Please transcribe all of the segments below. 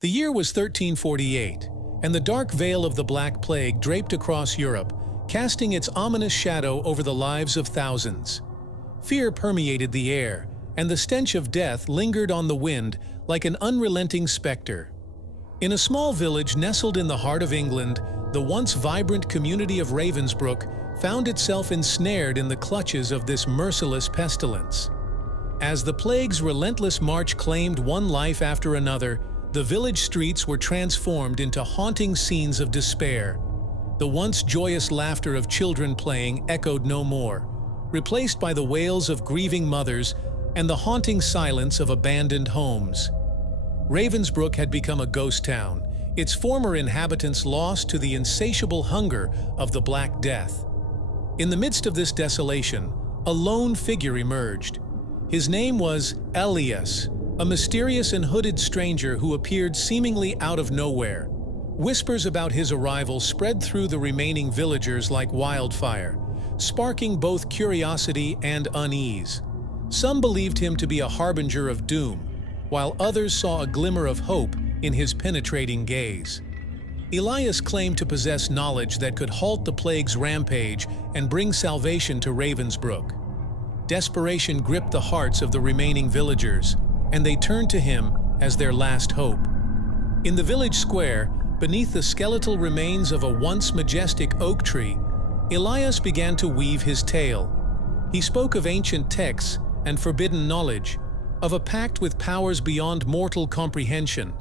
The year was 1348, and the dark veil of the Black Plague draped across Europe, casting its ominous shadow over the lives of thousands. Fear permeated the air, and the stench of death lingered on the wind like an unrelenting specter. In a small village nestled in the heart of England, the once vibrant community of Ravensbrück found itself ensnared in the clutches of this merciless pestilence. As the plague's relentless march claimed one life after another, the village streets were transformed into haunting scenes of despair. The once joyous laughter of children playing echoed no more, replaced by the wails of grieving mothers and the haunting silence of abandoned homes. Ravensbrück had become a ghost town, its former inhabitants lost to the insatiable hunger of the Black Death. In the midst of this desolation, a lone figure emerged. His name was Elias, a mysterious and hooded stranger who appeared seemingly out of nowhere. Whispers about his arrival spread through the remaining villagers like wildfire, sparking both curiosity and unease. Some believed him to be a harbinger of doom, while others saw a glimmer of hope in his penetrating gaze. Elias claimed to possess knowledge that could halt the plague's rampage and bring salvation to Ravensbrück. Desperation gripped the hearts of the remaining villagers, and they turned to him as their last hope. In the village square, beneath the skeletal remains of a once majestic oak tree, Elias began to weave his tale. He spoke of ancient texts and forbidden knowledge, of a pact with powers beyond mortal comprehension.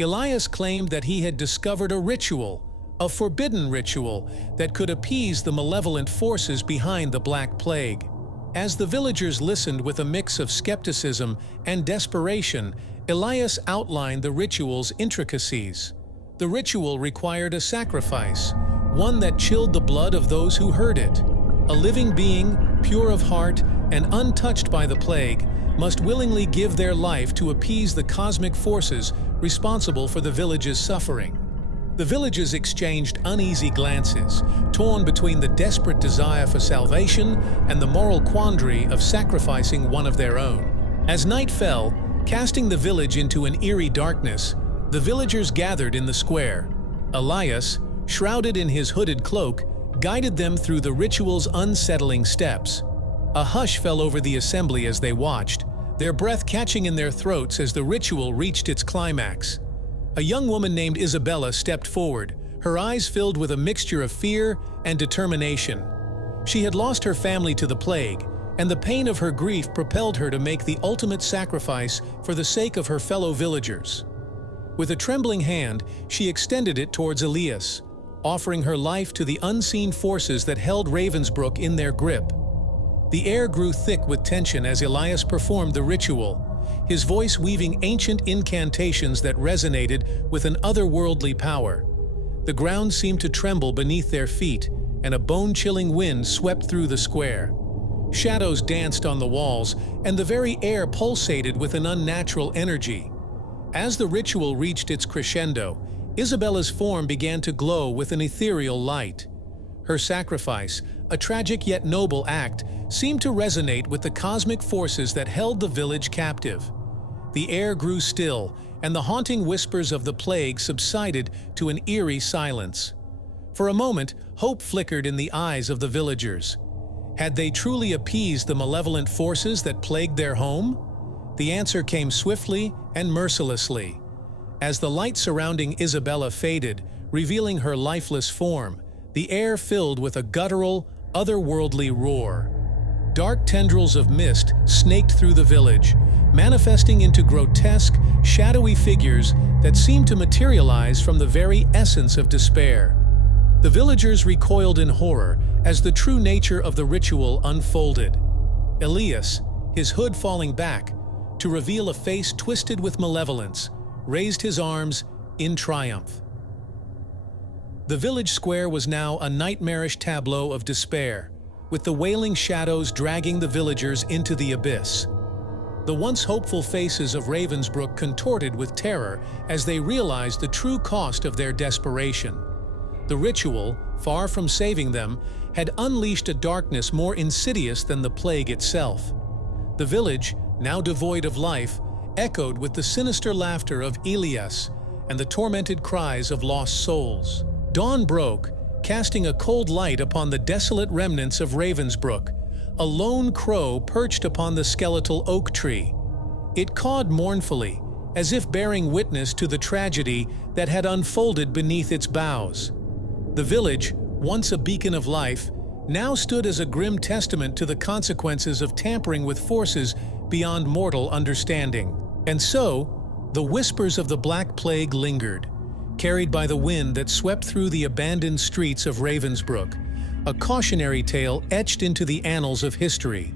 Elias claimed that he had discovered a ritual, a forbidden ritual, that could appease the malevolent forces behind the Black Plague. As the villagers listened with a mix of skepticism and desperation, Elias outlined the ritual's intricacies. The ritual required a sacrifice, one that chilled the blood of those who heard it. A living being, pure of heart and untouched by the plague, must willingly give their life to appease the cosmic forces responsible for the village's suffering. The villagers exchanged uneasy glances, torn between the desperate desire for salvation and the moral quandary of sacrificing one of their own. As night fell, casting the village into an eerie darkness, the villagers gathered in the square. Elias, shrouded in his hooded cloak, guided them through the ritual's unsettling steps. A hush fell over the assembly as they watched, their breath catching in their throats as the ritual reached its climax. A young woman named Isabella stepped forward, her eyes filled with a mixture of fear and determination. She had lost her family to the plague, and the pain of her grief propelled her to make the ultimate sacrifice for the sake of her fellow villagers. With a trembling hand, she extended it towards Elias, offering her life to the unseen forces that held Ravensbrück in their grip. The air grew thick with tension as Elias performed the ritual, his voice weaving ancient incantations that resonated with an otherworldly power. The ground seemed to tremble beneath their feet, and a bone-chilling wind swept through the square. Shadows danced on the walls, and the very air pulsated with an unnatural energy. As the ritual reached its crescendo, Isabella's form began to glow with an ethereal light. Her sacrifice, a tragic yet noble act, seemed to resonate with the cosmic forces that held the village captive. The air grew still, and the haunting whispers of the plague subsided to an eerie silence. For a moment, hope flickered in the eyes of the villagers. Had they truly appeased the malevolent forces that plagued their home? The answer came swiftly and mercilessly. As the light surrounding Isabella faded, revealing her lifeless form, the air filled with a guttural, otherworldly roar. Dark tendrils of mist snaked through the village, manifesting into grotesque, shadowy figures that seemed to materialize from the very essence of despair. The villagers recoiled in horror as the true nature of the ritual unfolded. Elias, his hood falling back, to reveal a face twisted with malevolence, raised his arms in triumph. The village square was now a nightmarish tableau of despair, with the wailing shadows dragging the villagers into the abyss. The once hopeful faces of Ravensbrück contorted with terror as they realized the true cost of their desperation. The ritual, far from saving them, had unleashed a darkness more insidious than the plague itself. The village, now devoid of life, echoed with the sinister laughter of Elias and the tormented cries of lost souls. Dawn broke, casting a cold light upon the desolate remnants of Ravensbrück. A lone crow perched upon the skeletal oak tree. It cawed mournfully, as if bearing witness to the tragedy that had unfolded beneath its boughs. The village, once a beacon of life, now stood as a grim testament to the consequences of tampering with forces beyond mortal understanding. And so, the whispers of the Black Plague lingered, carried by the wind that swept through the abandoned streets of Ravensbrück, a cautionary tale etched into the annals of history.